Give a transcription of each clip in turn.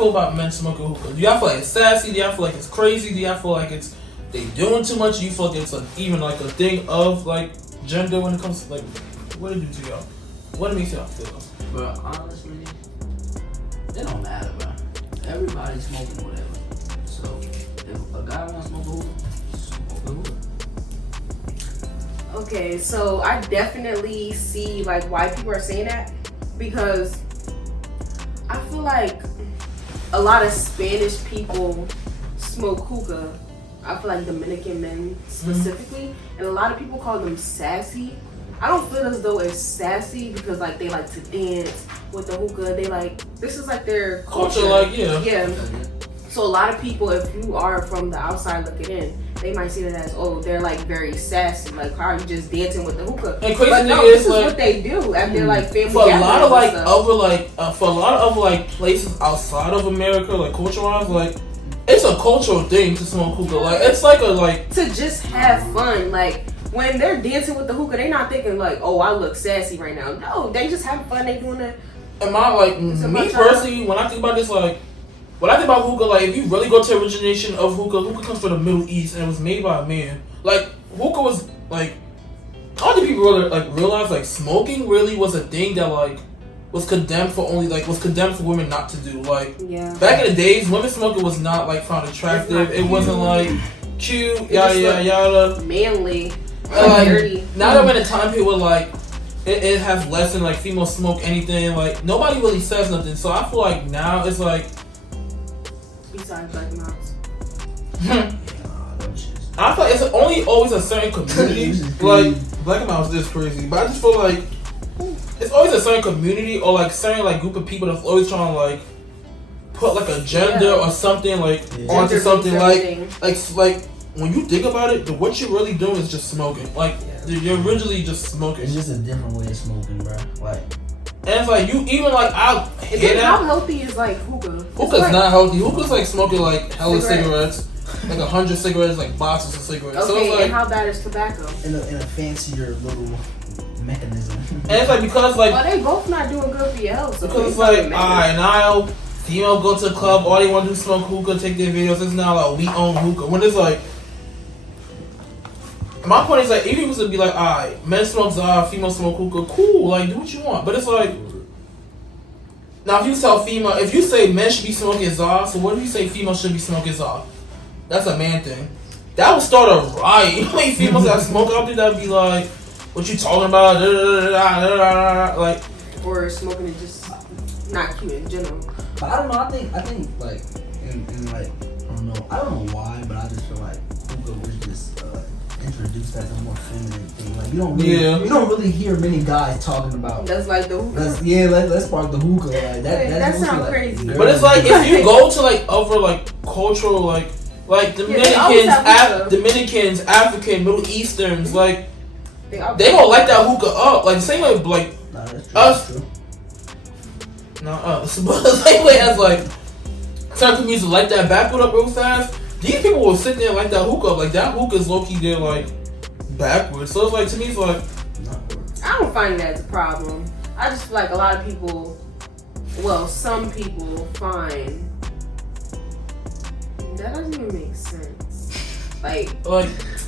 feel about men smoking hookah? Do y'all feel like it's sassy? Do y'all feel like it's crazy? Do y'all feel like they doing too much? Do you feel like it's even like a thing of like gender when it comes to like what it do to y'all? What it makes y'all feel? Bro, honestly, it don't matter, bro. Everybody's smoking whatever. So if a guy wants to smoke a hookah, smoke a hookah. Okay, so I definitely see like why people are saying that, because I feel like a lot of Spanish people smoke hookah. I feel like Dominican men specifically, and a lot of people call them sassy. I don't feel as though it's sassy because like they like to dance with the hookah. They like, this is like their culture. Like Yeah. So a lot of people, if you are from the outside looking in, they might see that as, oh, they're like very sassy. Like, how are you just dancing with the hookah? And crazy but no, is this is like, what they do at their like family. For a lot of like stuff. other like for a lot of other like places outside of America, like culture wise, like it's a cultural thing to smoke hookah. Like it's like a like to just have fun. Like when they're dancing with the hookah, they're not thinking like, oh, I look sassy right now. No, they just having fun. They doing it. Am I like me personally? When I think about this, like when I think about hookah, like if you really go to the origination of hookah comes from the Middle East and it was made by a man. Like hookah was like, I don't think people really like realize like smoking really was a thing that like was condemned for women not to do. Like back in the days, women smoking was not like found attractive. It wasn't like cute, yada yada. Manly, dirty. Now that we're in a time period where like it has less than like female smoke anything. Like nobody really says nothing. So I feel like now it's like. Besides Black Mouse. I feel like it's only always a certain community. Like Black Mouse is crazy, but I just feel like it's always a certain community or like certain like group of people that's always trying to like put like a gender or something like onto something like when you think about it, what you're really doing is just smoking. Like you're originally just smoking. It's just a different way of smoking, bro. Like. And it's like you even like I hear that. How healthy is like hookah? Hookah's like, not healthy. Hookah's like smoking like hella cigarettes. Like 100 cigarettes, like boxes of cigarettes. Okay, so it's like, and how bad is tobacco? In a fancier little mechanism. And it's like because like well, they both not doing good for your health. So because it's like alright, now female go to the club, all they want to do is smoke hookah, take their videos. It's now like we own hookah. When it's like my point is like if people would be like, alright, men smoke za, female smoke hookah, cool, like do what you want. But it's like now if you tell female, if you say men should be smoking za, so what do you say female should be smoking za? That's a man thing. That would start a riot. You know how many females that smoke out there that would be like, what you talking about? Like, or smoking is just not cute in general. But I don't know. I think like, and like, I don't know. I don't know why, but I just feel like hookah was just introduced as a more feminine thing. Like you don't really hear many guys talking about. That's like the hookah. Let's spark the hookah. Like that sounds like crazy. But it's like if you go to like other like cultural like Dominicans, African, Middle Easterns, like they gonna light that hookah up. Like the same way like us. Not us, but the same way as like certain communities light that backward up real fast. These people will sit there and light that hookah up. Like that hookah is low key there like backwards. So it's like to me it's like I don't find that as a problem. I just feel like a lot of people, well, some people find that doesn't even make sense. Like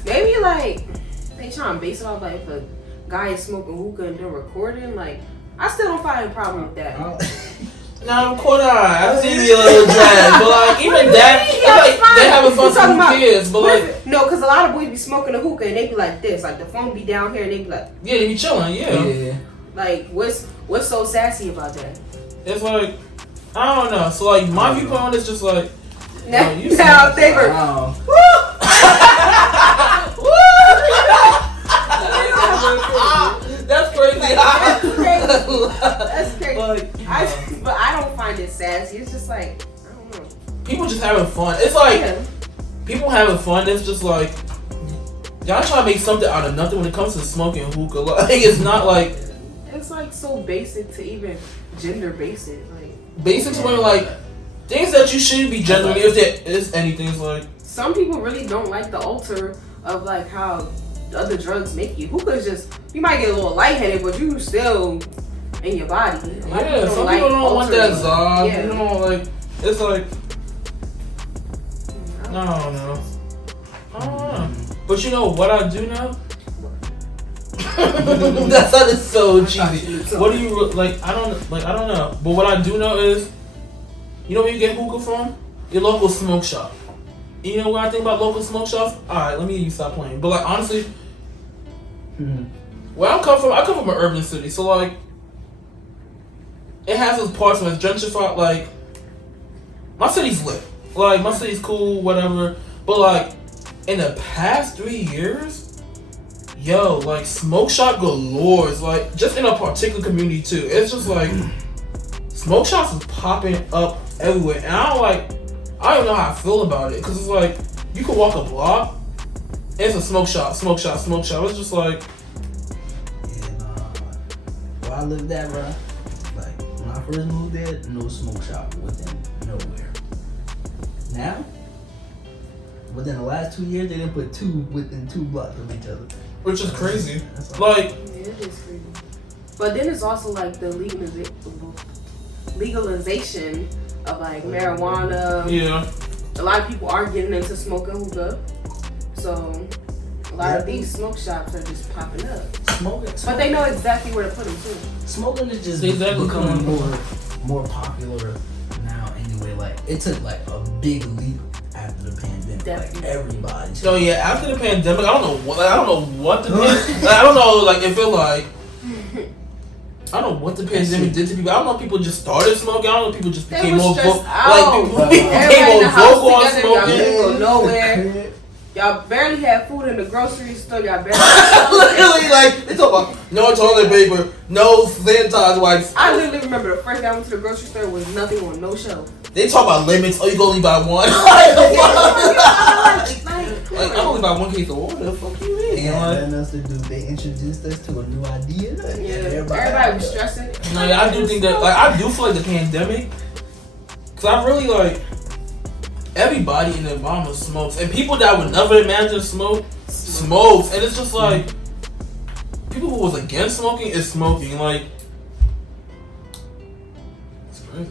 maybe like they trying to base it off like if a guy is smoking hookah and they're recording. Like I still don't find a problem with that. Now, I've seen the little drag, but like even that, like they having fun with who cares, but like no, because a lot of boys be smoking a hookah and they be like this, like the phone be down here and they be like they be chilling, yeah. Like what's so sassy about that? It's like I don't know. So like my viewpoint on this just like now they were. Wow. That's crazy. That's crazy. But I don't find it sassy. It's just like I don't know. People just having fun. It's like people having fun. It's just like y'all try to make something out of nothing when it comes to smoking hookah. Like it's not like it's like so basic to even gender basic. Like basic to like things that you shouldn't be gendering if there is anything. It's like some people really don't like the alter of like how other drugs make you. Hookah is just you might get a little lightheaded, but you still in your body. Yeah, some people don't want that za. People don't like. It's like, I don't know. But you know what I do know? That sounded so cheesy. What do you like? I don't know. But what I do know is, you know where you get hookah from? Your local smoke shop. You know what I think about local smoke shops? Alright, let me stop playing. But like honestly, where I come from an urban city, so like it has its parts when it's gentrified. Like my city's lit. Like my city's cool, whatever. But like in the past 3 years, yo, like smoke shop galore. Like just in a particular community too. It's just like smoke shops is popping up everywhere, and I don't even know how I feel about it, because it's like you could walk a block and it's a smoke shop. It's just like, where I lived at, bro, like when I first moved there, no smoke shop within nowhere. Now, within the last 2 years, they didn't put two within 2 blocks of each other, which is crazy. Like, yeah, it is crazy. But then it's also like the legalization of like marijuana. Yeah. A lot of people are getting into smoking hookah. So a lot of these smoke shops are just popping up. Smoking. But they know exactly where to put them too. Smoking is just becoming more popular now anyway. Like it took like a big leap after the pandemic. Definitely. Like everybody. So yeah, after the pandemic, I don't know what it feel like. I don't know what the pandemic did to people. I don't know if people just started smoking. I don't know if people just became more vocal. Like people became more vocal on smoking. Y'all didn't go nowhere. Y'all barely had food in the grocery store. Y'all barely literally like they talk about no toilet paper, no sanitizer wipes. I literally remember the first day I went to the grocery store was nothing on no shelf. They talk about limits. Oh, you can only buy one. Like, I only buy 1 case of water. Fuck you, man. And nothing else to do. They introduced us to a new idea. Yeah, everybody was stressing. No, yeah, I do think that. Like, I do feel like the pandemic, because I really like everybody in the environment smokes, and people that would never imagine smokes, and it's just like people who was against smoking is smoking. Like, it's crazy.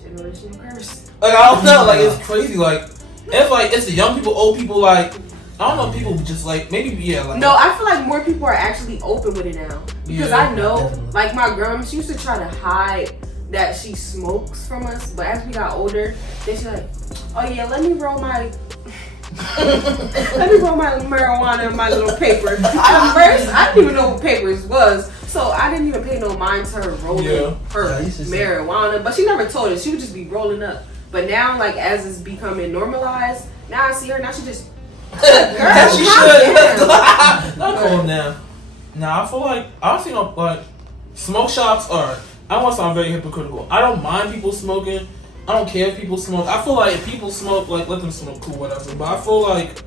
Generational curse. Like I don't know. Like it's crazy. Like. It's the young people, old people, like, I don't know, people just like, maybe, yeah. Like, no, I feel like more people are actually open with it now. Because I know, like my grandma, she used to try to hide that she smokes from us, but as we got older, then she's like, oh yeah, let me roll my marijuana in my little paper. At first, I didn't even know what papers was, so I didn't even pay no mind to her rolling her marijuana, but she never told us. She would just be rolling up. But now, like, as it's becoming normalized, now I see her, now she just... Girl, she should. Not cool now. Now, I feel like, honestly, like, smoke shops are... I don't want to sound very hypocritical. I don't mind people smoking. I don't care if people smoke. I feel like if people smoke, like, let them smoke, cool, whatever. But I feel like...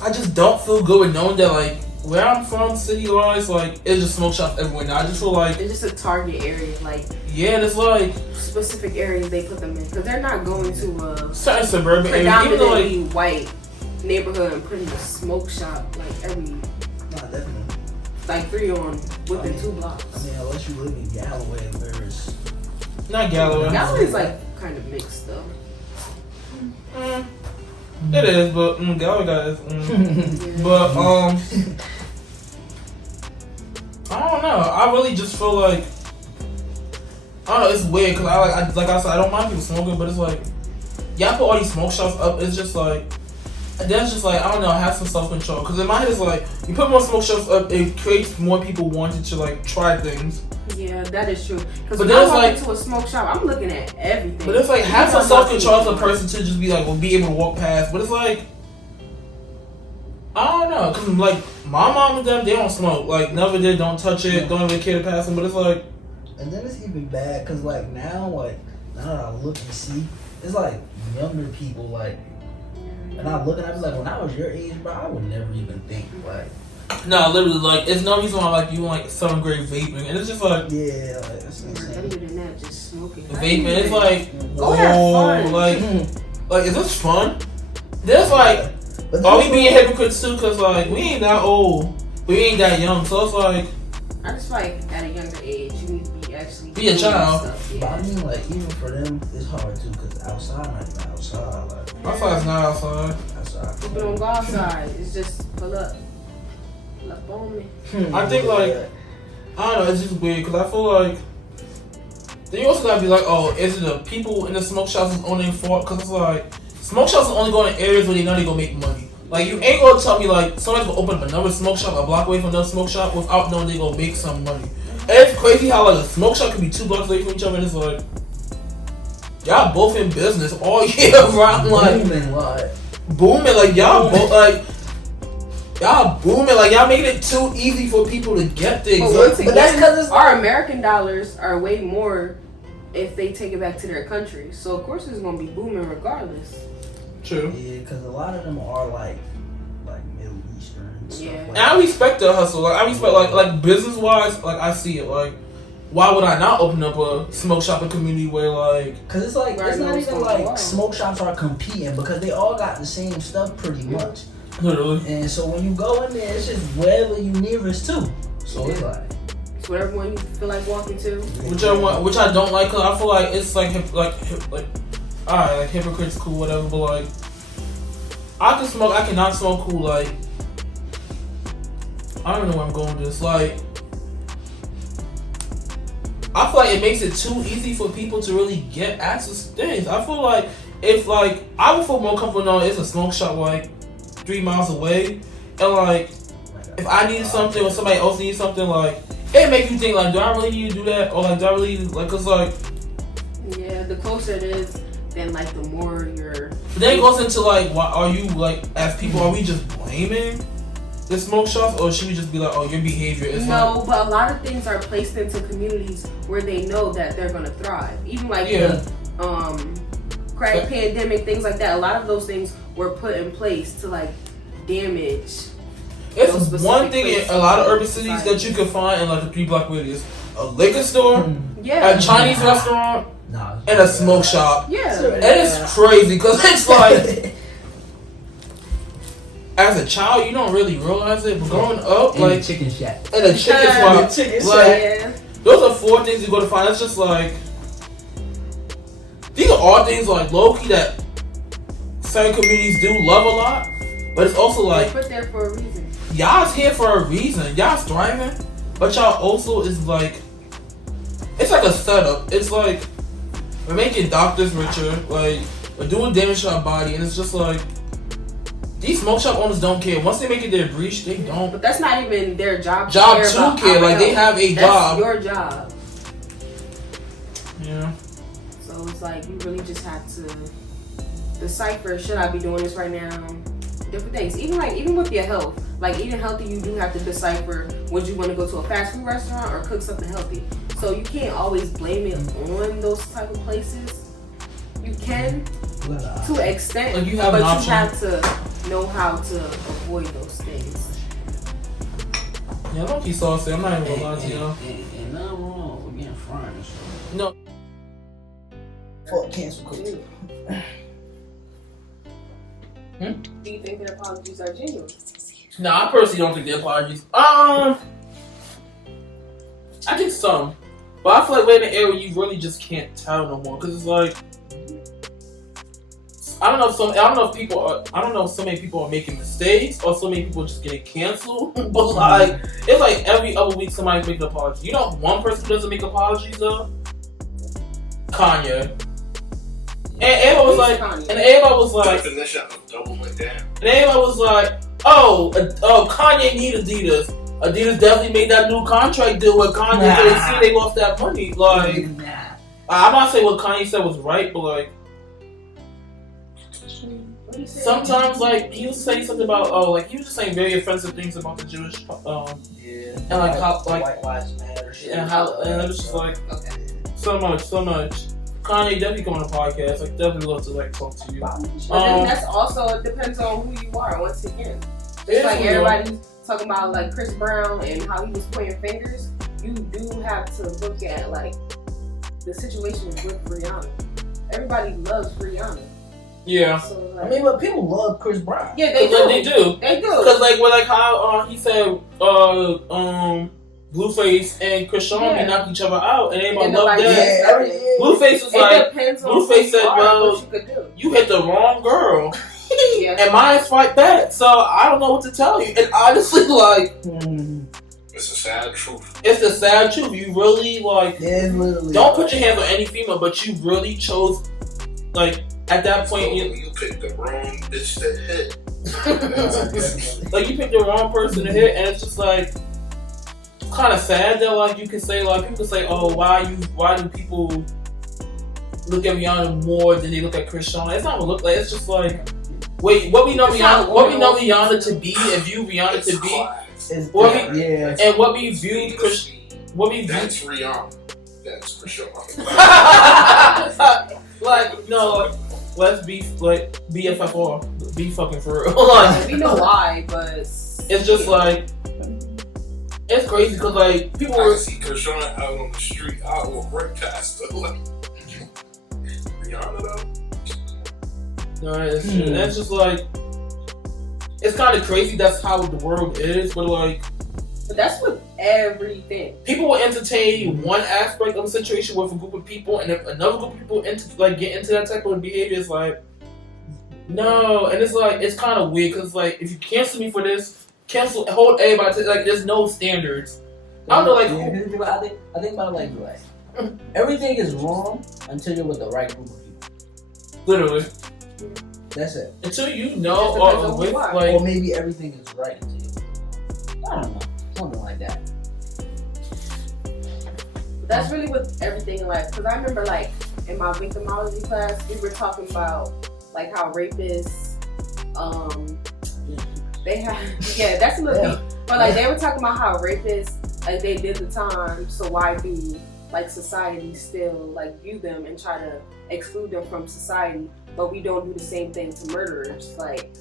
I just don't feel good with knowing that, like, where I'm from, city-wise, like, it's just smoke shops everywhere now. I just feel like... It's just a target area, like... Yeah, and it's like... Specific areas they put them in. Because they're not going to a... certain suburban areas. Predominantly white neighborhood and putting a smoke shop, like, every... Nah, definitely. Like, 3 on within 2 blocks. I mean, unless you live in Galloway, there's... Not Galloway. Galloway's, like, kind of mixed, though. It is, but Galloway guys. Yeah. But I don't know. I really just feel like I don't know. It's weird because like I said, I don't mind people smoking, but it's like y'all put all these smoke shops up. It's just like that's just like I don't know. Have some self control because in my head it's like you put more smoke shops up, it creates more people wanting to like try things. Yeah, that is true. Because when I walk into a smoke shop, I'm looking at everything. But it's like have some self control as a person to just be like, well, be able to walk past. But it's like I don't know, cause like my mom and them, they don't smoke. Like never did, don't touch it, don't even care to pass them. But it's like, and then it's even bad, cause like now that I look and see, it's like younger people like, and I look and I be like, when I was your age, bro, I would never even think like. No, literally, like it's no reason why like you like 7th grade vaping, and it's just like yeah, like that's insane. Other than that, just smoking. Vaping, it's like go have fun. Like is this fun? There's like. Are we being hypocrites too? Cause like we ain't that old, we ain't that young, so it's like I just feel like at a younger age you need to be actually be a child. Stuff, But I mean, like, even for them, it's hard too, because outside, not even outside. Like, Outside's not outside. outside. People don't go outside. It's just pull up. Pull up on me. I think, like, I don't know, it's just weird, because I feel like, then you also gotta be like, oh, is it the people in the smoke shops is only fault? Because it's like, smoke shops are only going in areas where they know they gonna make money. Like, you ain't gonna tell me, like, somebody's gonna open up another smoke shop a block away from another smoke shop without knowing they gonna make some money. And it's crazy how, like, a smoke shop can be 2 blocks away from each other, and it's like, y'all both in business all year round, like, booming, like, y'all both, like, y'all booming, like, y'all making it too easy for people to get things. But that's because our American dollars are way more if they take it back to their country. So, of course, it's gonna be booming regardless. True. Yeah, because a lot of them are like Middle Eastern. Stuff like And I respect the hustle. Like I respect like business wise, like I see it. Like why would I not open up a smoke shop in community where like? Because it's like it's not even like smoke shops are competing because they all got the same stuff pretty much. Literally. And so when you go in there, it's just wherever you nearest to. So it's like. It's whatever one you feel like walking to. Which I don't like, cause I feel like it's like alright, like hypocrites cool, whatever. But like I can smoke, I cannot smoke cool. Like I don't know where I'm going with this. Like I feel like it makes it too easy for people to really get access to things. I feel like if like I would feel more comfortable knowing it's a smoke shop like 3 miles away, and like if I needed something or somebody else needs something, like it make you think like, do I really need to do that, or like do I really like? Cause like yeah, the closer it is, then like the more you're. But then it goes into like, why are you like as people? Are we just blaming the smoke shops, or should we just be like, oh, your behavior is no? But a lot of things are placed into communities where they know that they're gonna thrive. Even like the crack pandemic, things like that. A lot of those things were put in place to like damage. It's one thing in a lot of urban cities that you can find in like the 3 block radius: a liquor store, a Chinese restaurant, and a smoke shop. Yeah, and it's crazy because it's like. As a child, you don't really realize it, but growing up, like a chicken shack, and a chicken swap, like those are 4 things you go to find. It's just like these are all things like low key that certain communities do love a lot, but it's also like they're put there for a reason. Y'all's here for a reason. Y'all's thriving, but y'all also is like it's like a setup. It's like we're making doctors richer, like we're doing damage to our body, and it's just like. These smoke shop owners don't care. Once they make it their breach, they don't. But that's not even their job. Job to care. Like they have a job. That's your job. Yeah. So it's like you really just have to decipher. Should I be doing this right now? Different things. Even with your health, like eating healthy, you do have to decipher. Would you want to go to a fast food restaurant or cook something healthy? So you can't always blame it on those type of places. You can to an extent, like you have but an option. You have to know how to avoid those things. Yeah, don't keep saucy. I'm not even gonna lie to you. And nothing wrong with getting fried and stuff. No. Fuck cancel culture. Do you think their apologies are genuine? Nah, I personally don't think the apologies. I think some, but I feel like we're in an era where you really just can't tell no more because it's like. I don't know if so many people are making mistakes or so many people are just getting canceled. But like, it's like every other week somebody's making an apology. You know, one person who doesn't make apologies though, Kanye. And everybody was like, definition of doubling down. And everybody was like, oh, Kanye need Adidas. Adidas definitely made that new contract deal with Kanye, so they see they lost that money. Like, I'm not saying what Kanye said was right, but like. Sometimes, like, he was saying something about, he was just saying very offensive things about the Jewish, and like how, like, White Lives Matter shit. And it was just like, so much. Kanye definitely come on the podcast. Like, definitely love to like talk to you. But then that's also it depends on who you are. Once again, it's like everybody's talking about like Chris Brown and how he was pointing fingers. You do have to look at like the situation with Rihanna. Everybody loves Rihanna. Yeah. So, like, I mean, but people love Chris Brown. Yeah, they do. They do. They do. Because like, when like how he said, Blueface and Krishan they knocked each other out, and everybody loved that. Yeah. Blueface was like, Blueface said, "Well, you hit the wrong girl." And mine's right back, so I don't know what to tell you. And honestly, like, it's a sad truth. It's the sad truth. You really like don't put your hands on any female, but you really chose like at that point you picked the wrong bitch to hit. Like you picked the wrong person to hit, and it's just like kind of sad that like you can say like people can say, oh, why do people look at Rihanna more than they look at Krishan? It's not what look like. It's just like. Wait, what we know Rihanna to be and view Rihanna to be, and what we view That's Rihanna. That's Krishan. Like no, let's be like BFFR, be fucking for real. Like we know why, but it's just like it's crazy because like people I see Krishan out on the street, I will break past her. Like Rihanna though. No, it's just like it's kind of crazy. That's how the world is, but like, but that's with everything. People will entertain one aspect of a situation with a group of people, and if another group of people get into that type of behavior, it's like no, and it's like it's kind of weird because like if you cancel me for this, hold everybody to, like there's no standards. I don't know, like I think about it like everything is wrong until you're with the right group of people. Literally. That's it. Until you know, or maybe everything is right until you. I don't know, something like that. That's really with everything in life. Because I remember, like in my victimology class, we were talking about like how rapists, they have that's a little deep. But like they were talking about how rapists, like they did the time, so why do like society still like view them and try to exclude them from society? But we don't do the same thing to murderers, like.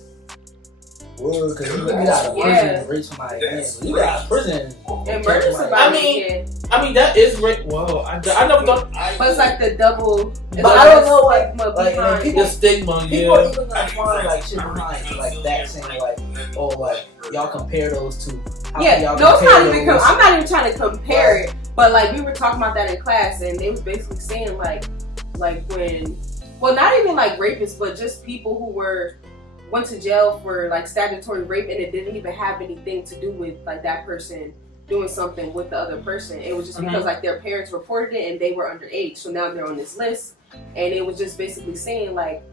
Well, because you got a person rape somebody, you got a prison and murder somebody. I mean that is rape. Whoa, I never thought. But it's like the double. But I don't know, like people, the stigma. People are even gonna find like shit behind like that, saying like, oh, like y'all compare those two. No, it's not even. I'm not even trying to compare it. But like we were talking about that in class, and they was basically saying like when. Well, not even like rapists, but just people who went to jail for like statutory rape, and it didn't even have anything to do with like that person doing something with the other person. It was just because like their parents reported it and they were underage, so now they're on this list. And it was just basically saying like,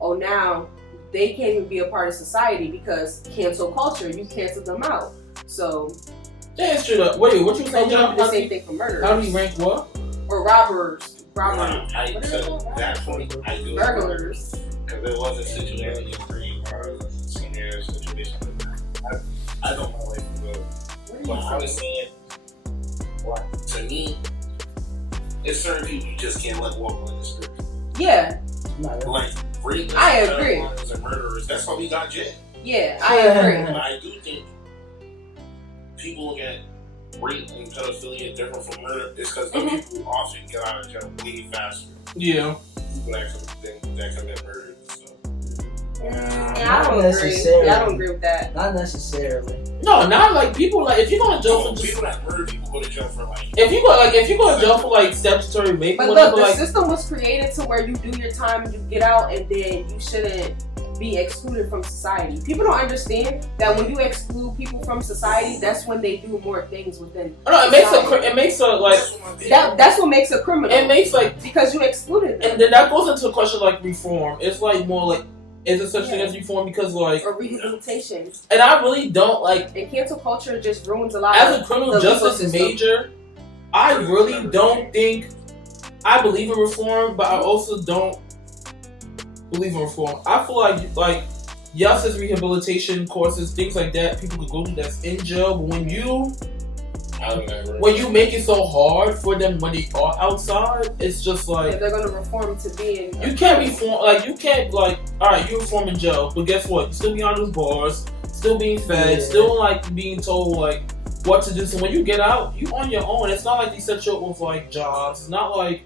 oh, now they can't even be a part of society because cancel culture, you cancel them out. So yeah, it's true. Wait, what you saying? The same thing for murderers. How do you rank what? Or robbers. That point, I do burglars. Because there was a situation in a senior situation. I don't know where to go. But I was saying, to me, it's certain people you just can't let walk on the street. Yeah. Like rapists, I agree. And murderers. That's why we got jail. Yeah, I agree. But I do think people look at rape and pedophilia different from murder is because the people who often get out of jail way faster. Yeah. People that commit murder. So. I don't necessarily. I don't agree with that. Not necessarily. No, not like people like if you go to jail for people that murder people go to jail for like if you go to jail for like statutory rape. But look, the system was created to where you do your time and you get out, and then you shouldn't be excluded from society. People don't understand that when you exclude people from society, that's when they do more things within. No, it makes a like that's what makes a criminal. It makes like because you excluded them. And then that goes into a question like reform. It's like more like is there such thing as reform because like or rehabilitation. And I really don't like. And cancel culture just ruins a lot. As a criminal justice major, I really don't think I believe in reform, but I also don't believe in reform. I feel like yes, there's rehabilitation courses, things like that people could go to that's in jail, but when you make it so hard for them when they are outside, it's just like they're gonna reform to being. You can't reform alright, you reform in jail, but guess what? You still behind those bars, still being fed, still like being told like what to do. So when you get out, you on your own. It's not like they set you up with like jobs. It's not like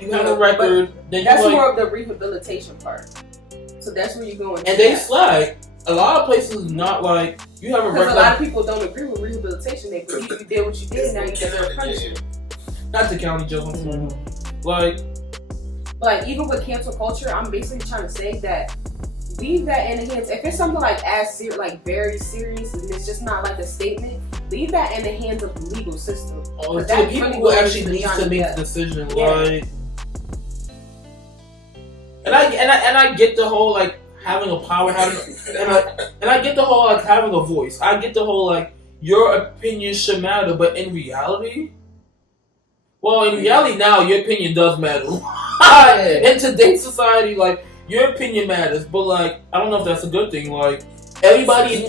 you have a record. Then that's more of the rehabilitation part. So that's where you're going. And they slack. a lot of places not like you have a because a lot of people don't agree with rehabilitation. They believe you did what you did, now you deserve punishment. Not the county jail. Like even with cancel culture, I'm basically trying to say that leave that in the hands. If it's something like very serious, and it's just not like a statement, leave that in the hands of the legal system. To the people who actually need to make the decision. Yeah. Like, and I get the whole like having a power, and I get the whole like having a voice. I get the whole like your opinion should matter, but in reality. Well, in reality now, your opinion does matter. In today's society, like, your opinion matters, but, like, I don't know if that's a good thing. Like, everybody's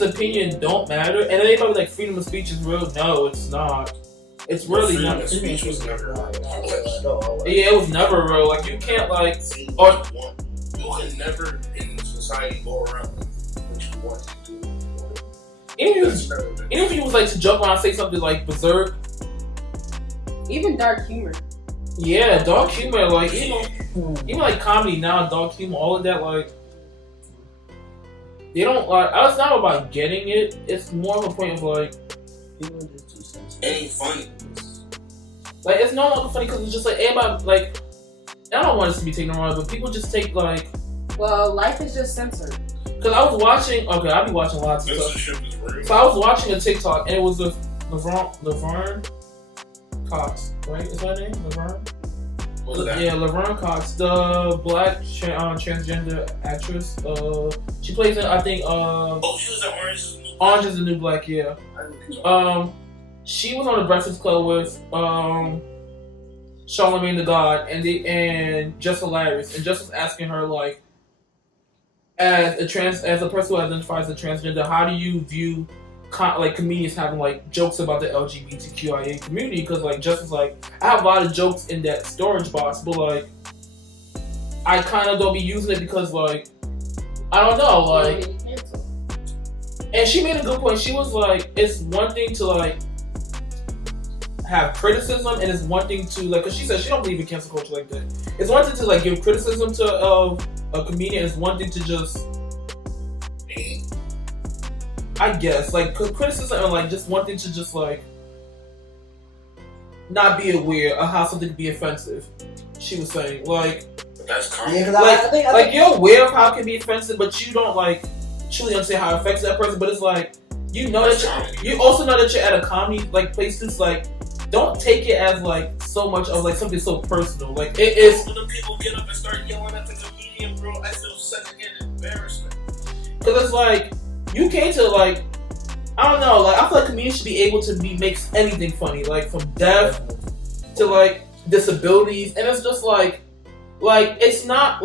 opinion don't matter, and everybody like freedom of speech is real. No, it's not. It's really not. Freedom of speech was never real. Yeah, it was never real. Like, you can't, like, or you can never in society go around with what you want to do. even if you was like to joke around and say something like berserk. Even dark humor. Yeah, dark humor, like even like comedy now, dark humor, all of that, like they don't like. It's not about getting it. It's more of a point of like it ain't funny. Like it's no longer funny because it's just like everybody like. I don't want this to be taken wrong, but people just take like. Well, life is just censored. Because I was watching. Okay, I be watching lots of stuff. So I was watching a TikTok and it was the Laverne Cox, right? Is that her name? Laverne? What was that? Yeah, Laverne Cox, the black transgender actress. She plays in, I think. She was in Orange is the New Black. Yeah. She was on the Breakfast Club with Charlamagne the God and Just Hilarious, and Just was asking her like, as a person who identifies as a transgender, how do you view like comedians having like jokes about the LGBTQIA community? Because like Just was like, I have a lot of jokes in that storage box, but like I kind of don't be using it because like I don't know, like. And she made a good point. She was like, it's one thing to like have criticism, and it's one thing to like, cause she said she don't believe in cancel culture like that. It's one thing to like give criticism to a comedian. It's one thing to just, I guess, like criticism, and like just one thing to just like not be aware of how something can be offensive. She was saying like, that's common. Yeah, like, I think you're aware of how it can be offensive, but you don't like truly understand how it affects that person. But it's like you know that you also know that you're at a comedy like place. It's like don't take it as like so much of like something so personal. Like it is. When the people get up and start yelling at the comedian, bro, I feel such an embarrassment. Cause it's like you came to like I don't know. Like I feel like comedians should be able to make anything funny, like from death to like disabilities, and it's just like it's not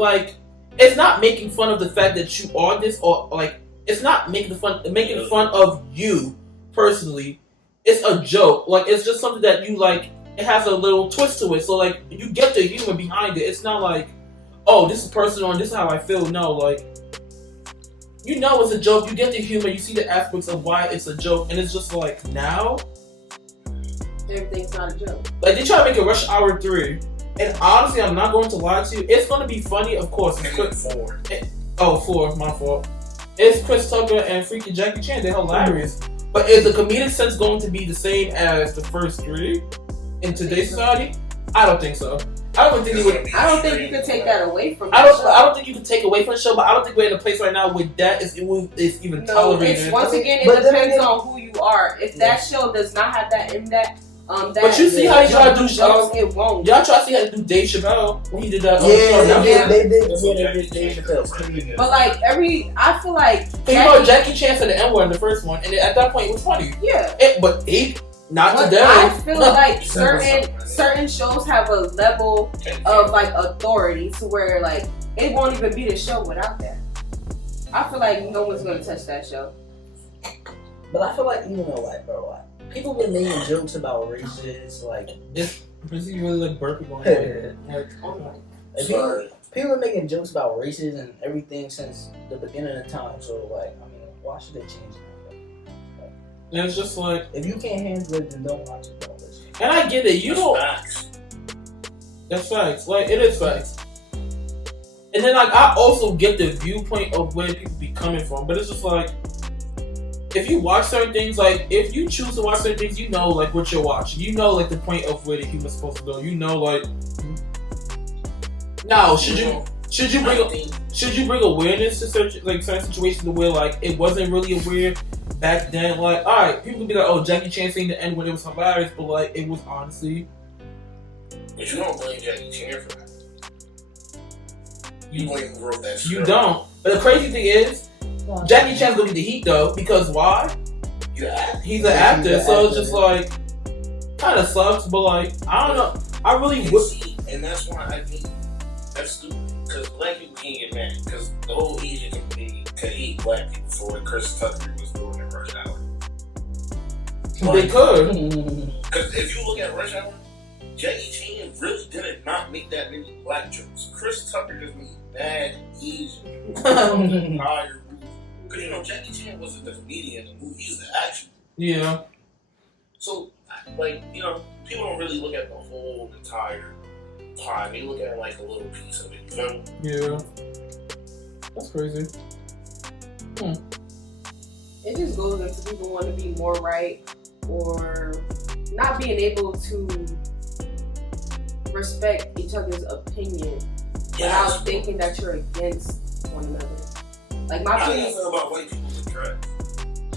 making fun of the fact that you are this, or like it's not making fun of you personally. It's a joke. Like it's just something that you like. It has a little twist to it, so like you get the humor behind it. It's not like, oh, this is personal and this is how I feel. No, like you know it's a joke. You get the humor. You see the aspects of why it's a joke, and it's just like now everything's not a joke. Like they try to make it Rush Hour 3. And honestly, I'm not going to lie to you. It's going to be funny, of course. It's 4. 4, my fault. It's Chris Tucker and freaking Jackie Chan. They're hilarious. But is the comedic sense going to be the same as the first 3 in today's society? I don't think so. I don't think you could take that away from. I don't think you could take away from the show. But I don't think we're in a place right now where that is even tolerated. Once again, it depends on who you are. If that show does not have that in that. But you see how he tried to do shows? It won't. Y'all try to see how to do Dave Chappelle when he did that show. They did Dave Chappelle. But like I feel like Jackie Chan said the N-word in the first one, and at that point it was funny. Yeah. Not today. I feel like certain shows have a level of like authority to where like it won't even be the show without that. I feel like no one's gonna touch that show. But I feel like even though like bro, people been making jokes about races, like this is really like burping on people been making jokes about races and everything since the beginning of time. So like, I mean, why should they change that? And it's just like if you can't handle it, then don't watch it. Don't listen. And I get it. You don't. Facts. That's facts. Like it is facts. And then like I also get the viewpoint of where people be coming from, but it's just like if you watch certain things, like if you choose to watch certain things, you know like what you're watching. You know like the point of where the human's supposed to go. You know like now should you bring awareness to certain situations where like it wasn't really aware back then? Like alright, people could be like, oh, Jackie Chan saying the end when it was hilarious, but like it was honestly. But you don't blame Jackie Chan for that. You blame who wrote that script. You don't. But the crazy thing is, Jackie Chan's gonna get the heat though, because why? He's an actor, so it's just like kind of sucks. But like I don't know, I really would. And that's why I think that's stupid. Because black people can't get mad. Because the whole Asian community could hate black people for what Chris Tucker was doing in Rush Hour. They could. Because if you look at Rush Hour, Jackie Chan really didn't not make that many black jokes. Chris Tucker just made bad Asian entire movie. Because you know Jackie Chan wasn't the comedian in the movie; he's the action. Yeah. So, like you know, people don't really look at the whole entire pie. They look at like a little piece of it. You know? Yeah. That's crazy. It just goes into people want to be more right or not being able to respect each other's opinion without thinking that you're against one another. Like my opinion about white people with dreads.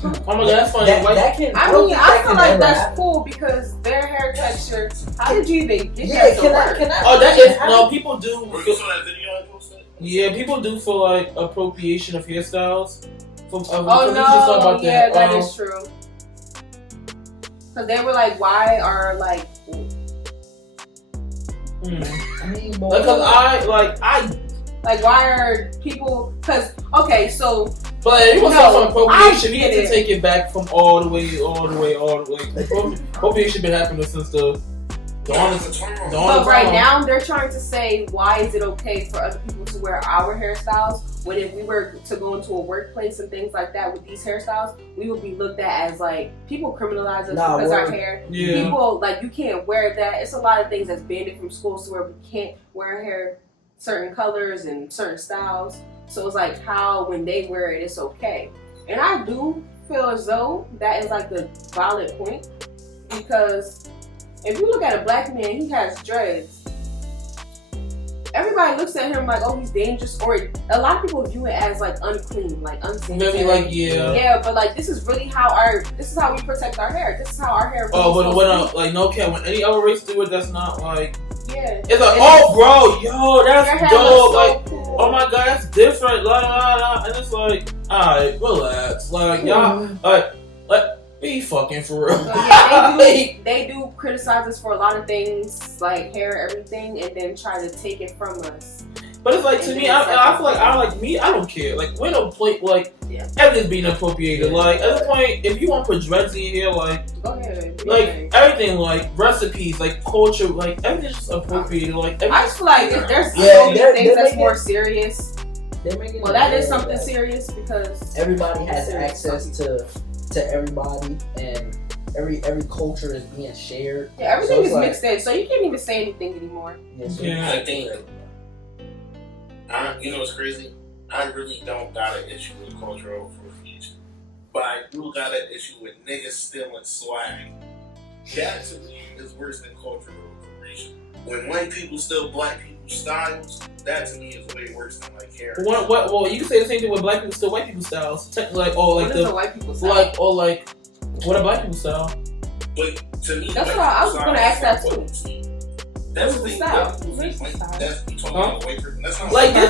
Oh my god, that's funny. I feel like that's cool because their hair texture. How did you even get that to work? That is no. People do. You saw that video I posted? Yeah, people do feel like appropriation of hairstyles. That is true. Because they were like, why are like. Why are people? Because okay, so. But it was also appropriation. He had to take it back from all the way. Appropriation been happening since the dawn. But right now they're trying to say, why is it okay for other people to wear our hairstyles when if we were to go into a workplace and things like that with these hairstyles, we would be looked at as like people criminalize us because our hair. Yeah. People like you can't wear that. It's a lot of things that's banned from schools to where we can't wear our hair certain colors and certain styles. So it's like how when they wear it, it's okay. And I do feel as though that is like the valid point because if you look at a black man, he has dreads. Everybody looks at him like, oh, he's dangerous, or a lot of people view it as like unclean, like unsanitary. Maybe like yeah, but like this is really how we protect our hair. This is how our hair. Really when any other race do it, that's not like. Yeah. It's like, oh, bro, yo, that's dope. So like, cool. Oh my god, that's different. And it's like, alright, relax. Like, y'all, like, be fucking for real. Yeah, they do criticize us for a lot of things, like hair, everything, and then try to take it from us. But it's like, to me, I feel like, I don't care. Like, we don't play, like, everything's being appropriated. Like, at this point, if you want to put dreads in your hair, like, go ahead. Like, everything, like, recipes, like, culture, like, everything's just appropriated. Like, I just feel like if there's so many things that's more serious, well, that is something serious because everybody has access to everybody and every culture is being shared. Yeah, everything is mixed in, so you can't even say anything anymore. I think, you know what's crazy? I really don't got an issue with cultural appropriation, but I do got an issue with niggas stealing swag. That to me is worse than cultural appropriation. When white people steal black people's styles, that to me is way worse than like hair. Well, you can say the same thing when black people steal white people's styles. Like, what is a white people's style? What a black people's style? But to me, that's what I was going to ask that too. That's the style. That's you talking about a white person. That's not like the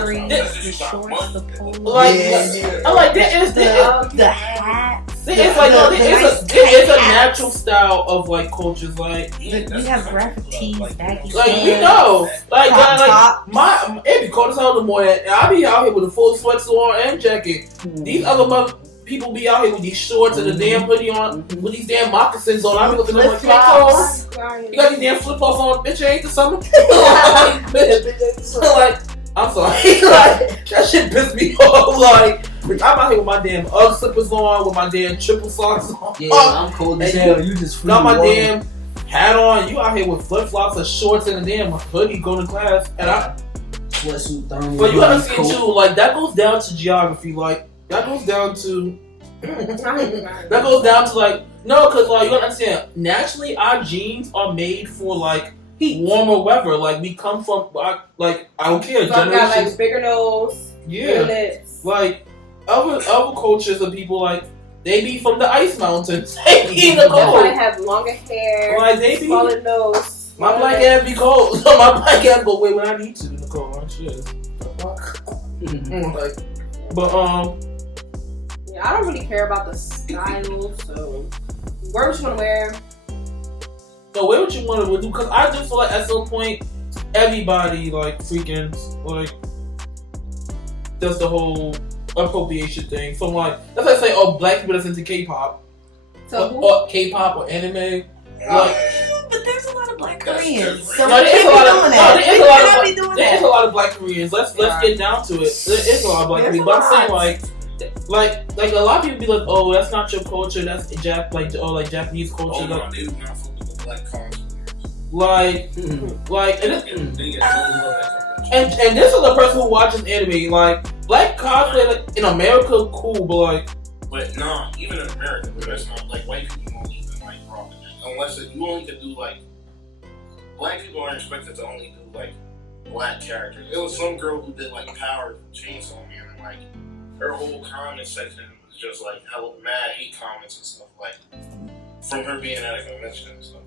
hat. It's a natural style of like cultures. Like you have graphic tees, baggy it'd be cold as hell in the morning. I be out here with a full sweats on and jacket. These other people be out here with these shorts and a damn hoodie on, with these damn moccasins on. I be looking at them like, you got these damn flip flops on, bitch, ain't the summer? Like, I'm sorry, like, that shit pissed me off. Like, I'm out here with my damn Ugg slippers on, with my damn triple socks on. Yeah, I'm cold as hell. You just got my damn hat on. You out here with flip flops and shorts and a damn hoodie going to class, and sweatsuit, thermal. But you gotta see it too. Like that goes down to geography. Like that goes down to. That goes down to like no, cause like you gotta understand. Naturally, our genes are made for like warmer weather. Like we come from like I don't care. So I got like bigger nose. Yeah. Lips. Like other cultures of people like they be from the ice mountains. They be in the cold. That's why they have longer hair. Like they be smaller nose. My black ass be cold. So my black ass go away when I need to in the cold. Like shit. Like, but I don't really care about the style, so wear what you want to wear. So wear what you want to do, because I just feel like at some point, everybody like freaking like does the whole appropriation thing. So like, that's why I say, oh, black people that's into K-pop, or K-pop or anime. Like, but there's a lot of black Koreans. So no, there is a lot of black Koreans. Let's get down to it. There is a lot of black Koreans. But I'm saying like a lot of people be like, oh, that's not your culture. That's Japanese culture. Oh, no, they do not fuck with the black cosplayers. And this is a person who watches anime. Like black cosplay, like in America, cool, but no, even in America, but that's not like white people won't even like rock it unless you only can do like black people aren't expected to only do like black characters. It was some girl who did like Power Chainsaw Man and like her whole comment section was just like mad hate comments and stuff like from her being at a convention and stuff.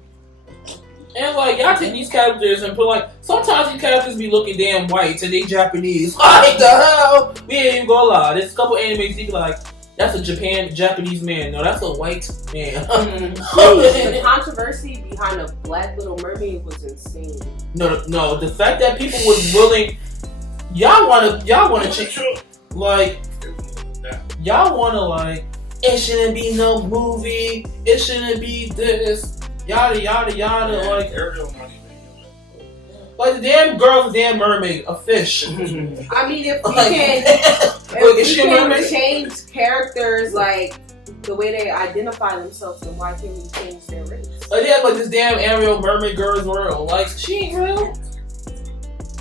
And like y'all take these characters and put like sometimes these characters be looking damn white and they Japanese. Like the hell? We ain't even gonna lie. There's a couple animes you be like, that's a Japanese man. No, that's a white man. The controversy behind the Black Little Mermaid was insane. No, the fact that people was willing, y'all wanna change, like y'all wanna like it shouldn't be no movie. It shouldn't be this. Yada yada yada. Like the damn girl's a damn mermaid, a fish. I mean, if you can change characters like the way they identify themselves, then why can't we change their race? Like yeah, like this damn Ariel mermaid girl's real. Like she ain't real.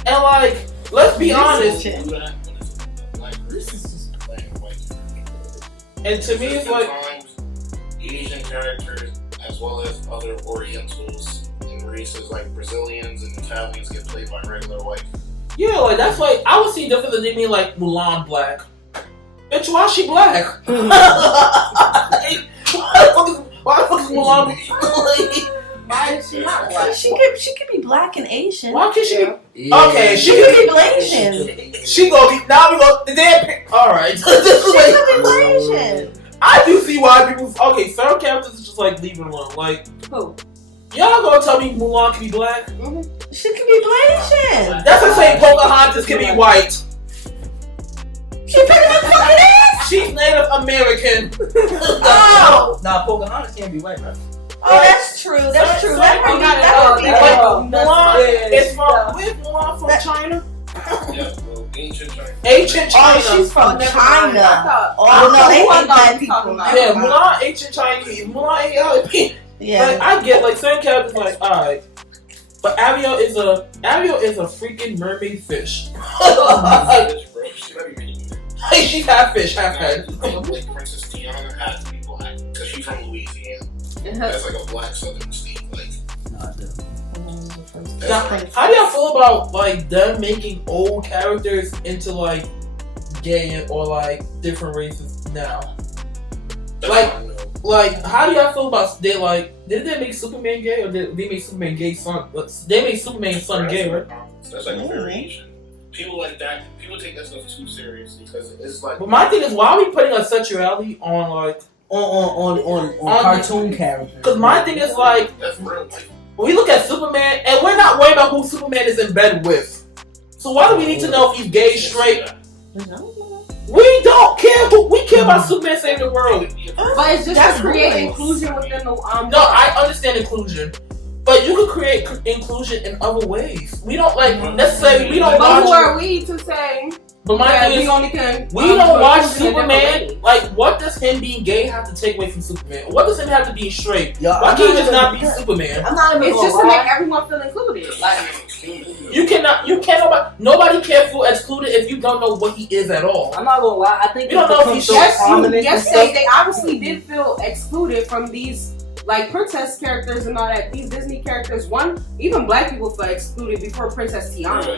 And like, let's be honest. And to me, it's like Asian characters as well as other Orientals and races like Brazilians and Italians get played by regular white. Yeah, like that's like I would see different than they mean like Mulan black. Bitch, why is she black? Why the fuck is Mulan black? Why is she not black? She could be black and Asian. Why can't she be? Yeah. Okay, She could be Blasian. She gonna be now. We go the damn. Alright. She could be Blasian. I do see why people. Okay, certain characters is just like leave it alone. Like who? Y'all gonna tell me Mulan can be black? Mm-hmm. She could be Blasian. That's like saying Pocahontas can be white. She pretty much fucking is. She's Native American. Oh. Nah, Pocahontas can't be white, bro. Oh, that's true. That's true. That would be Mulan is from. Where's Mulan from? China. Yeah, well, ancient China. Ancient China. Oh, she's from China. Oh no, they hate black people. Yeah, Mulan ancient Chinese. Mulan ain't. Yeah. Like, I get like certain characters like alright, but Ariel is a freaking mermaid fish. She's half fish, half head. Like Princess Tiana has to be black because she's from Louisiana. That's like a black Southern mystique. Like, now, how do y'all feel about like them making old characters into like gay or like different races now? Like, how do y'all feel about they like? Did they make Superman gay or did they make Superman gay son? They made Superman's son gay, right? That's like a variation. People like that. People take that stuff too seriously because it's like. But my thing is, why are we putting a sexuality on like on cartoon characters? Because my thing is like, that's real. when we look at Superman, and we're not worried about who Superman is in bed with. So why do we need to know if he's gay, straight? We don't care. We care about Superman saving the world. But it's just to create inclusion within the No, I understand inclusion, but you can create inclusion in other ways. We don't like necessarily. We don't. But who are we to say? But my thing is, we don't watch Superman. Like, what does him being gay have to take away from Superman? What does him have to be straight? Why can't he just not be Superman? I'm not even it's just to make everyone feel included. Like, you cannot. Nobody can feel excluded if you don't know what he is at all. I'm not gonna lie. I think you don't know if he's prominent. Yes, they obviously did feel excluded from these. Like princess characters and all that, these Disney characters, even black people felt excluded before Princess Tiana.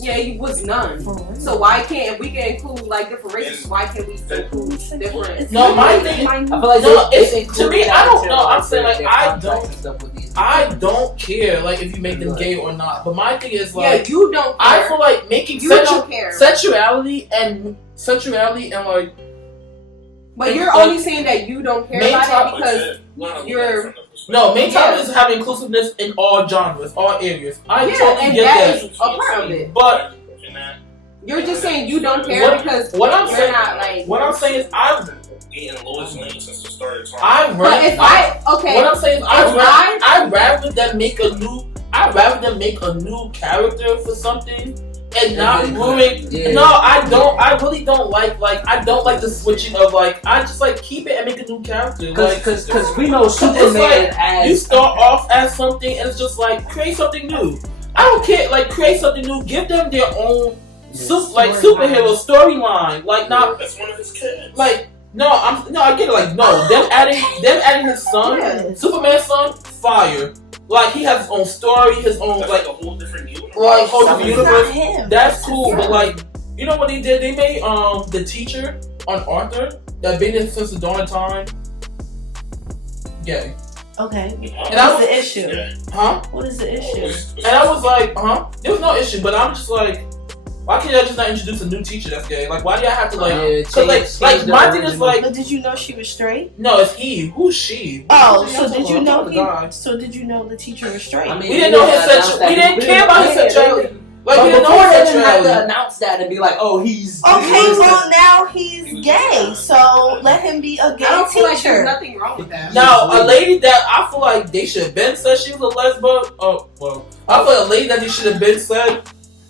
Yeah, he was none. So why can't, if we can include like different races, why can't we include different? No, my thing, I feel like to me, I don't know. I'm saying like I don't care like if you make them gay or not. But my thing is like you don't care. I feel like making sensuality and like. But you're only saying that you don't care about it because you're... No, main topic is having inclusiveness in all genres, all areas. I totally get that. Is a part of it. But... You're just saying you don't care because what I'm you're saying, not like... What I'm saying is I've... Lois Lane since the start of time. What I'm saying is I'd rather them make a new character for something and not ruin. No, I don't. I really don't like. I don't like the switching of like. I just like keep it and make a new character. Because we know Superman as you start off as something and it's just like create something new. I don't care. Like create something new. Give them their own superhero storyline. Like not. That's one of his kids. Like. I get it. Like, no, them adding his son, Superman's son, fire. Like, he has his own story, his own like a whole different universe. Like, whole different universe. That's cool, but like, you know what they did? They made the teacher on Arthur that been there since the dawn of time gay. Okay. And that was the issue. Huh? What is the issue? And I was like, there was no issue, but I'm just like. Why can't y'all just not introduce a new teacher that's gay? Like, why do y'all have to like my thing is like. But did you know she was straight? No, it's he. Who's she? Oh, so did you know So did you know the teacher was straight? I mean, we didn't know his sexuality. We didn't care about his sexuality. Like, we didn't have to announce that and be like, oh, he's okay. Well, now he's gay, so let him be a gay I don't teacher. feel like there's nothing wrong with that. Now, a lady that I feel like they should have been said she was a lesbian. Oh, well, I feel like a lady that they should have been said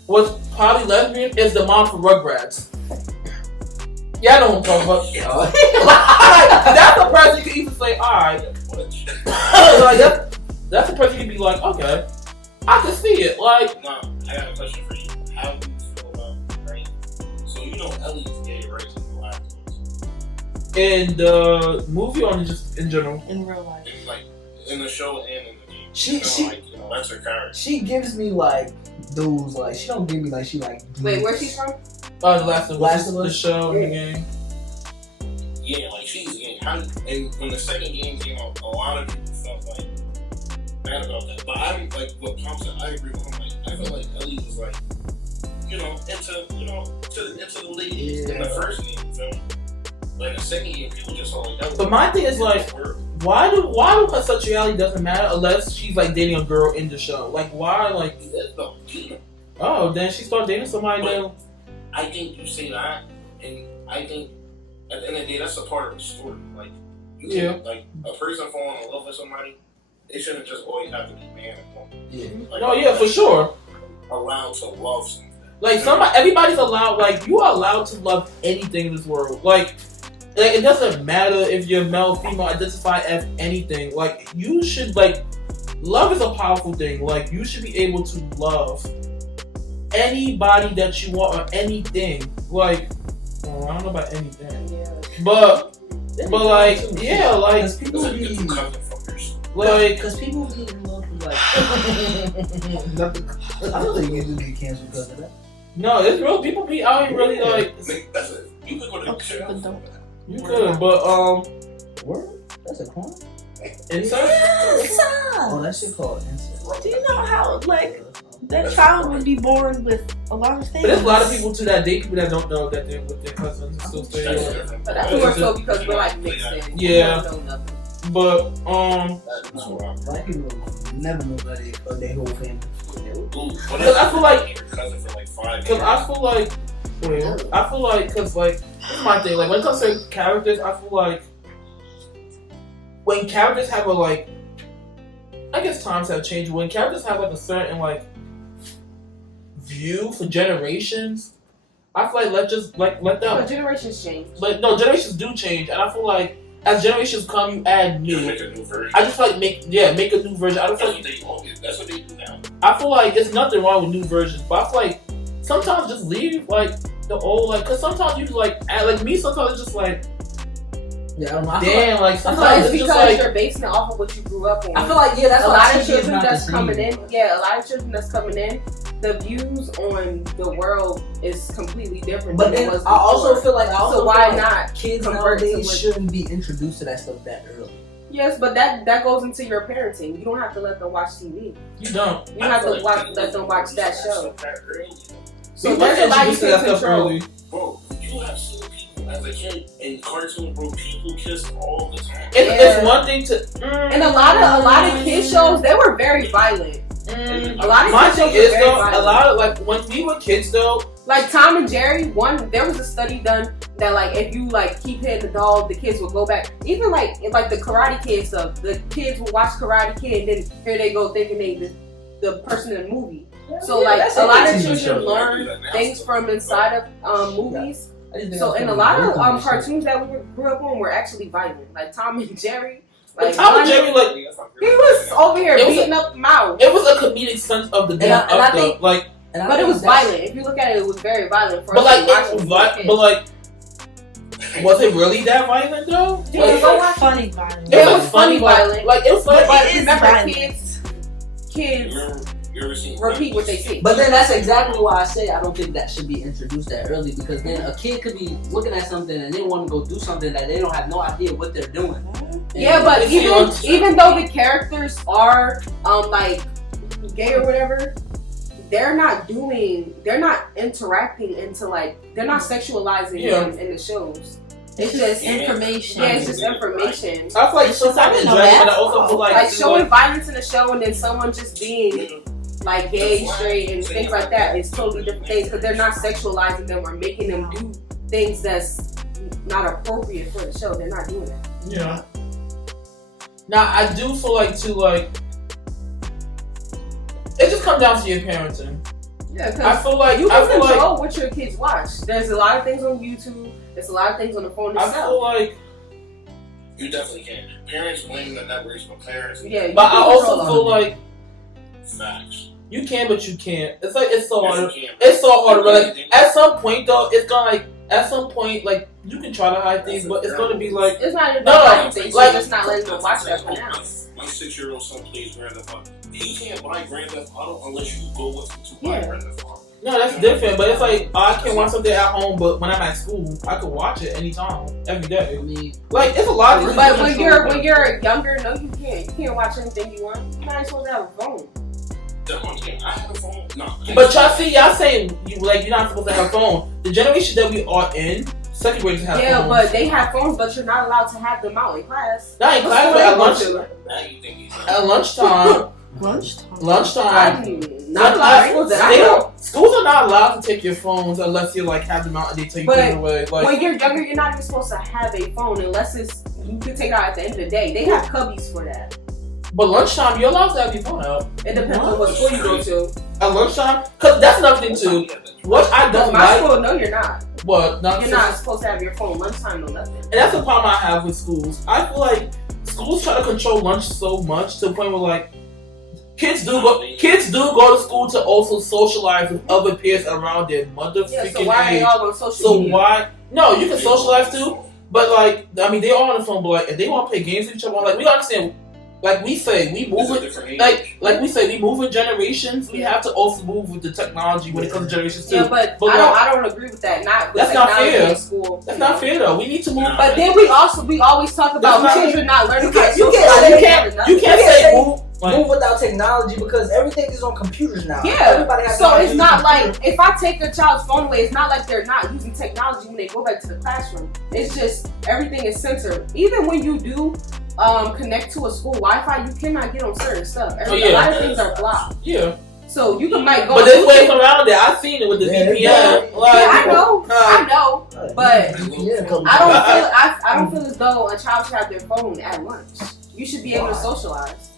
was probably lesbian is the mom from Rugrats. Yeah, I know what I'm talking about. That's the person you can even say, alright. Like, that's the person you can be like, okay, I can see it. Like, no, I got a question for you. How do you feel about Rain? So you know Ellie's gay, right? In the last ones. In the movie or just in general? In real life. It's like in the show and in the game. That's her character. She gives me like those like she don't give me like she like. Wait, where's she from? The Last of Us, the show and the game. Yeah, like she's gay. And when the second game came out, a lot of people felt like bad about that. But I like what Tom said. I agree with him. Like I feel like Ellie was like, into the ladies in the first game. You know? Like the second game, people just saw like that. But my thing is like, why do her sexuality doesn't matter unless she's like dating a girl in the show? Like why like? Oh, then she started dating somebody new. I think you say that, and I think at the end of the day, that's a part of the story. Like, like a person falling in love with somebody, they shouldn't just always have to be man and woman. Yeah. Like, for sure. Allowed to love something. Like everybody's allowed. Like you are allowed to love anything in this world. Like it doesn't matter if you're male, female, identify as anything. Like you should love is a powerful thing. Like you should be able to love anybody that you want or anything. Like I don't know about anything, but like because people be because people be in love with like I don't think you do get canceled because of that. No, it's real. People be out here really like. You could go to jail. You could, but Word? That's a crime. Incest? Oh, that shit called incest. Do you know how that child would be born with a lot of things? But there's a lot of people to that date people that don't know that they're with their cousins and still stay. But that's more so because we're like mixed in. Yeah. We don't know nothing. But black people never know that their whole family. Because I feel like, because like, this is my thing. Like when it comes to characters, I feel like when characters have a I guess times have changed. When characters have a certain view for generations, I feel like let them. But generations change. But no, generations do change, and I feel like as generations come, you add new. Make a new version. I just feel like make a new version. I don't feel like that's what they do now. I feel like there's nothing wrong with new versions, but I feel like sometimes just leave like the old, like, cause sometimes you like add, like me. Sometimes it's just like. Yeah, I don't know. Damn, like I feel sometimes like it's it's because just like you're basing it off of what you grew up on. I feel like that's a why lot of TV is children not that's the coming same. in. Yeah, a lot of children that's coming in. The views on the world is completely different. But than then it was I also before. feel like so why not kids convert to nowadays what- shouldn't be introduced to that stuff that early. Yes, but that goes into your parenting. You don't have to let them watch TV. you don't. You have to let them watch that show. So We there's a lot you introduced to that can stuff control. early. Bro, you have seen people as a kid in cartoons, bro. People kiss all the time. It's one thing to. And a lot of kid shows, they were very violent. A lot of My kid shows thing were is very though, violent. a lot of like when we were kids though. Like Tom and Jerry, there was a study done that like if you like keep hitting the dog, the kids will go back. Even like the Karate Kid stuff, the kids will watch Karate Kid and then here they go thinking they the person in the movie. So like a lot of children learn things from inside of movies. So and a lot of cartoons that we grew up on were actually violent. Like Tom and Jerry. Like Tom and Jerry, like he was over here beating up mouth. It was a comedic sense of the damn up though. Like. But it was violent. If you look at it, it was very violent. For But us like, to watch but like, was it really that violent though? Yeah, it was funny violent. It was funny violent. Like it was funny. But It is remember, violent. kids You ever seen repeat what they see. But then that's exactly why I say I don't think that should be introduced that early, because then a kid could be looking at something and they want to go do something that they don't have no idea what they're doing. Yeah, but even though the characters are like gay or whatever, they're not interacting into like they're not sexualizing them in the shows. It's just information. Yeah, it's just information. I feel like sometimes it's dragging, but I also feel like showing violence in the show and then someone just being like gay, straight, and things like that is totally different things because they're not sexualizing them or making them do things that's not appropriate for the show. They're not doing that. Yeah. Now I do feel like too, like it just comes down to your parenting. Yeah, because I feel like you can control what your kids watch. There's a lot of things on YouTube. There's a lot of things on the phone itself. I feel like you definitely can. Parents blame the networks, but parents. Yeah, but I also feel like facts. You can, but you can't. It's like it's so hard. Yes, It's so hard. But like at some point though, it's gonna like at some point like you can try to hide things, but it's gonna be like it's not even about hiding things. like it's not letting them watch that for now. My 6-year-old son plays Grand Theft Auto. He can't buy Grand Theft Auto unless you go with him to buy Grand Theft Auto. No, that's different. But it's like I can watch something at home, but when I'm at school, I can watch it anytime, every day. I mean, like it's a lot of. But when you're younger, no, you can't. You can't watch anything you want. You're not supposed to have a phone. I have a phone. No. But y'all saying you're not supposed to have a phone. The generation that we are in, second graders have phones. Yeah, but they have phones, but you're not allowed to have them out in class. Not in class, but at lunchtime. Lunchtime. Schools are not allowed to take your phones unless you like have them out and they take them away. Like, when you're younger, you're not even supposed to have a phone unless you can take it out at the end of the day. They have cubbies for that. But lunchtime, you're allowed to have your phone out. It depends on what school you go to. At lunchtime, because that's another thing too. What I don't my like. school, no, you're not. What? You're not supposed to have your phone lunchtime, no nothing. And that's the problem I have with schools. I feel like schools try to control lunch so much to the point where like kids do go to school to also socialize with other peers around their motherfucking so why age. are they all on social So media? why? No, you can socialize too. But like, I mean, they are on the phone. But like, if they want to play games with each other, like we understand. Like we say, we move with like we say, we move with generations. We have to also move with the technology when it comes to generations too. Yeah, but I don't agree with that. Not with that's not fair. In school. That's not fair though. We need to move. But then we always talk about children not learning. You can't say move without technology because everything is on computers now. Yeah. Everybody has so it's not like if I take a child's phone away, it's not like they're not using technology when they go back to the classroom. It's just everything is censored. Even when you do connect to a school Wi-Fi, you cannot get on certain stuff. A lot of things are blocked. Yeah. So you might go. But there's ways around it. I've seen it with the VPN. Like, I know. But I don't feel as though a child should have their phone at lunch. You should be able to socialize.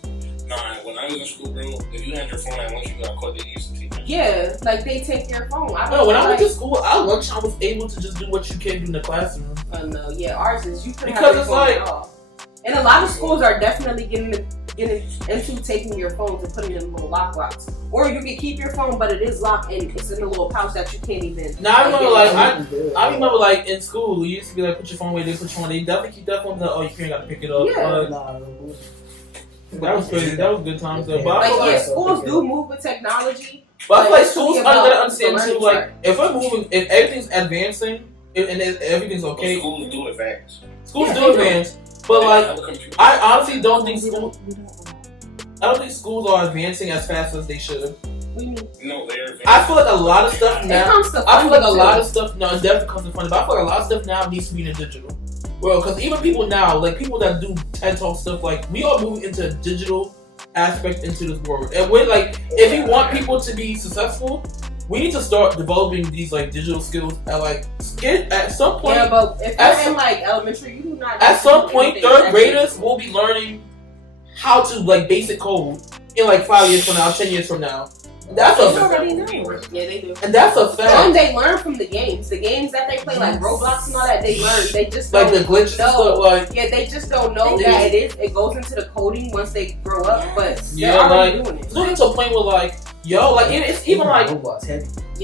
Nah, when I was in school, bro, if you had your phone at lunch, you got caught. They used to take it. Yeah, like they take your phone. No, when I went to school, our lunchtime was able to just do what you can't do in the classroom. No, yeah, ours is you couldn't because have your it's phone like, at all. And a lot of schools are definitely getting into taking your phones and putting it in little lockbox. Or you can keep your phone, but it is locked and it's in a little pouch that you can't even. Now I remember, I remember like in school, we used to be like, put your phone away. They put your phone. They definitely keep that phone. Like, oh, your parent got to pick it up. Yeah. That was crazy. That was good times though. But like, schools do move with technology. But I feel like schools gotta understand too. Like, if we're moving, if everything's advancing, and everything's okay. Schools do advance. Schools do advance. But like, I honestly don't think schools. I don't think schools are advancing as fast as they should. No, they're advancing. I feel like a lot of stuff now. I feel like a lot of stuff. No, it definitely comes to funny. But I feel like a lot of stuff now needs to be in the digital. Well, because even people now, like people that do TED Talk stuff, like we are moving into a digital aspect into this world. And we're like, if you want people to be successful, we need to start developing these like digital skills at some point. Yeah, but if you're in like elementary, you do not. At some point, third graders will be learning how to like basic code in like 5 years from now, 10 years from now. That's a already know. Yeah, they do. And that's a fact. And they learn from the games. The games that they play, like Roblox and all that, they learn. They just like the glitches and stuff. Like they just don't know that it goes into the coding once they grow up. But yeah, they're like doing it. looking to a point where like it's even like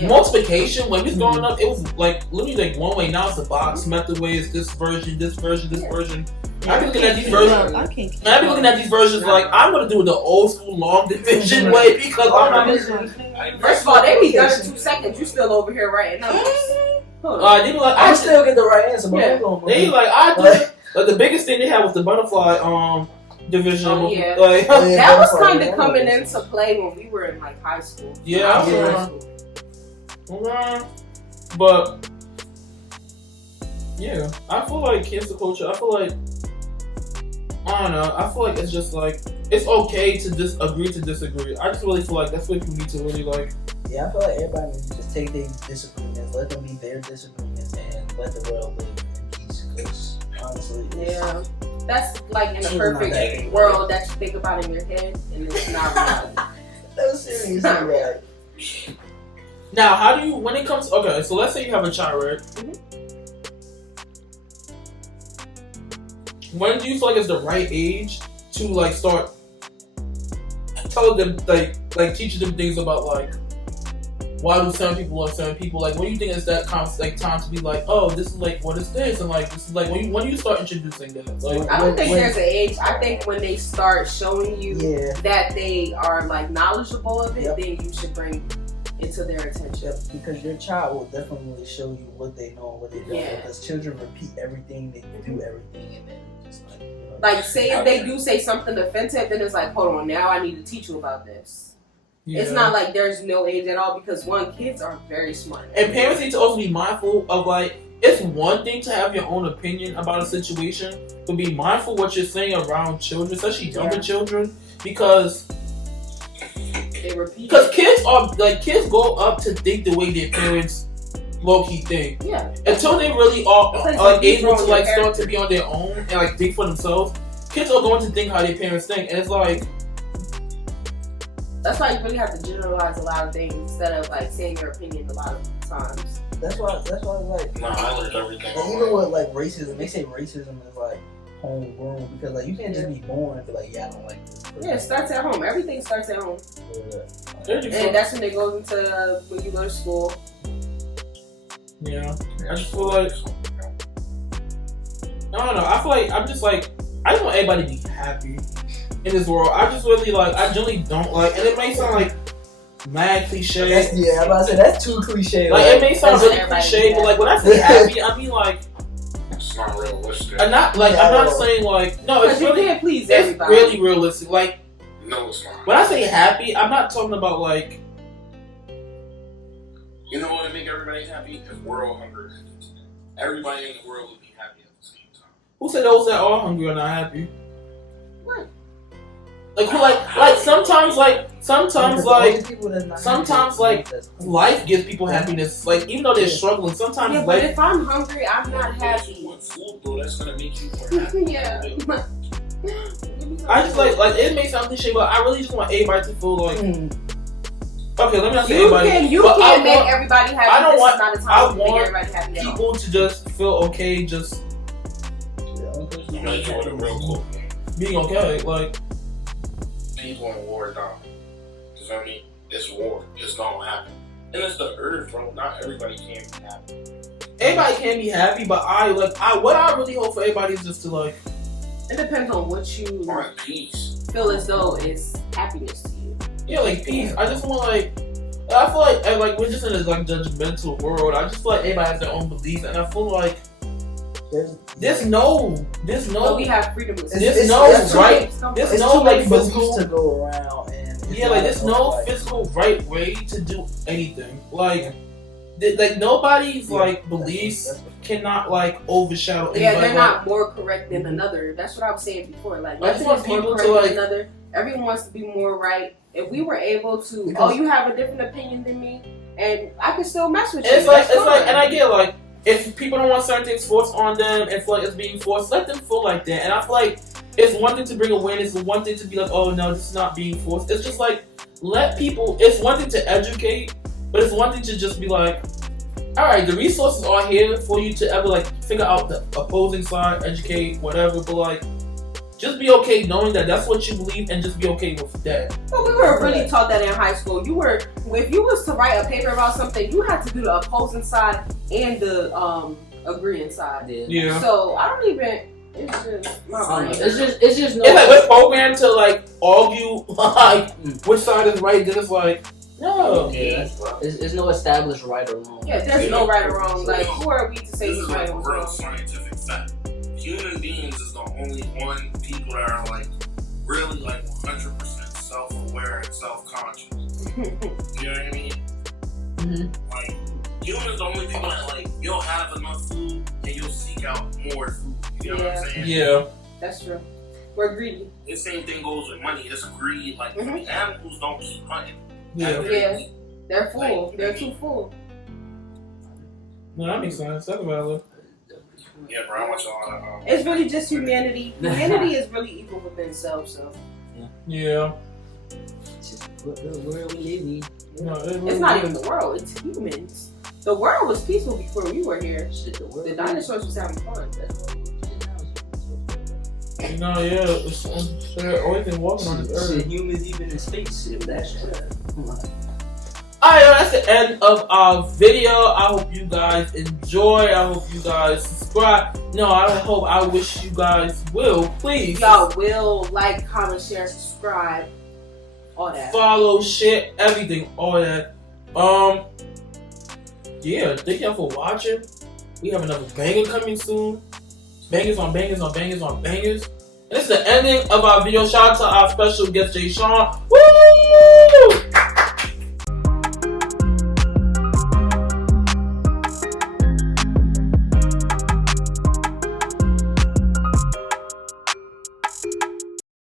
multiplication. When we was growing up, it was like literally like one way. Now it's a box. Method way is this version, this version, this version. I be looking at these versions. I be looking at these versions like I'm gonna do it the old school long division way because I'm not. First of all, they be done in 2 seconds. You still over here writing numbers. They be like, I still get the right answer. But they like I did. Like the biggest thing they had was the butterfly division. Oh, yeah. Like, that was kind of coming into play when we were in like high school. Yeah. But yeah, I feel like cancel culture. I feel like I don't know. I feel like it's just like it's okay to agree to disagree. I just really feel like that's what people need to really like. Yeah, I feel like everybody needs to just take their disagreements, let them be their disagreements, and let the world live in peace. Because honestly, that's like in a perfect world that you think about in your head, and it's not reality. That's serious, right? Now, how do you when it comes? Okay, so let's say you have a child, right? Mm-hmm. When do you feel like it's the right age to like start telling them like teaching them things about like why do certain people love certain people? Like, what do you think is that like time to be like, oh, this is like what is this, and like this is like when do you start introducing that? Like, I don't think there's an age. I think when they start showing you that they are like knowledgeable of it, then you should bring it to their attention. Because your child will definitely show you what they know and what they don't. Because children repeat everything, they do everything, and then just like say if they do say something offensive, then it's like, hold on, now I need to teach you about this. Yeah. It's not like there's no age at all because kids are very smart. And parents need to also be mindful of like, it's one thing to have your own opinion about a situation, but be mindful what you're saying around children, especially younger children, because kids go up to think the way their parents low-key think. Yeah. Until they really are like able to like start to be on their own and like think for themselves, kids are going to think how their parents think, and it's like. That's why you really have to generalize a lot of things instead of like saying your opinion a lot of times. That's why like. Nah, I learned everything. Like, even with like racism, they say racism is like homegrown because like you can't just be born and be like, I don't like this. Yeah, it starts at home. Everything starts at home. And that's when it goes into when you go to school. Yeah, I just feel like I don't know. I feel like I just want everybody to be happy in this world. I just really I generally don't like, and it may sound like mad cliche. I'm about to say that's too cliche. Like it may sound really cliche, but like when I say happy, I mean like it's not realistic. I'm not saying like no. It's really can't please everybody. It's really realistic. Like no, it's not. When I say happy, I'm not talking about like. You know what would make everybody happy? If we're all hungry. Everybody in the world would be happy at the same time. Who said those that are hungry are not happy? What? Sometimes life gives people happiness. Like even though they're struggling, sometimes. Yeah, but if I'm hungry, I'm not happy. What food, bro? That's gonna make you more happy. Yeah. I just like it may sound cliche, but I really just want everybody to feel like Okay, let me not say You everybody. You can't make everybody happy. I don't want. Not a time I to make want everybody happy people to just feel okay, just I'm gonna do it real cool. being okay. Like people in war die. Cause I mean, it's war. It's gonna happen. And it's the earth, bro. Not everybody can be happy. everybody can be happy, but what I really hope for everybody is just to like. It depends on what you Want peace. feel as though is happiness to you. Yeah, like peace. I just want I feel like we're just in this like judgmental world. I just feel like everybody has their own beliefs, and I feel like there's no. So we have freedom. There's no right. There's It's no too many like beliefs physical to go around, and yeah, like there's no physical right way to do anything. Like nobody's like beliefs cannot like overshadow. Yeah, they're not more correct than another. That's what I was saying before. Like I just nothing want is more people correct to, than like- another. Everyone wants to be more right. If we were able to, Because- you have a different opinion than me, and I can still mess with you. It's like, That's fine. and I get like, if people don't want certain things forced on them and feel like it's being forced, let them feel like that. And I feel like it's one thing to bring awareness, it's one thing to be like, oh no, this is not being forced. It's just like, let people, it's one thing to educate, but it's one thing to just be like, alright, the resources are here for you to ever like figure out the opposing side, educate, whatever, but like, just be okay knowing that that's what you believe and just be okay with that. But we were really taught that in high school. If you was to write a paper about something, you had to do the opposing side and the agreeing side. Yeah. So I don't even. It's just my brain. It's just no. It's like we're programmed to like argue like which side is right. Then it's like no. Yeah, It's no established right or wrong. Yeah, there's no right or wrong. Like who are we to say this who's is right like or a real wrong? scientific fact. Human beings is the only one people that are like really like 100% self-aware and self-conscious. You know what I mean? Mm-hmm. Like humans the only people that like you'll have enough food and you'll seek out more food. You know what I'm saying? Yeah. That's true. We're greedy. The same thing goes with money. It's greed. Like animals don't keep hunting. Yeah. Yeah. They're full. They're too full. No, that makes sense. That's valid. Yeah, bro. I want y'all. It's really just humanity. Humanity is really evil within itself. So Yeah. It's just the world we live in. No, it's not even the world. It's humans. The world was peaceful before we were here. Shit, the world. The dinosaurs was having fun. No, yeah. They're always been walking on this earth. Shit, humans even in space. That's shit. Alright, that's the end of our video. I hope you guys enjoy. I hope you guys subscribe. No, I wish you guys will. Please. Y'all will like, comment, share, subscribe. All that. Follow, share, everything. All that. Yeah, thank y'all for watching. We have another banger coming soon. Bangers on bangers on bangers on bangers. And this is the ending of our video. Shout out to our special guest, Jay Sean. Woo!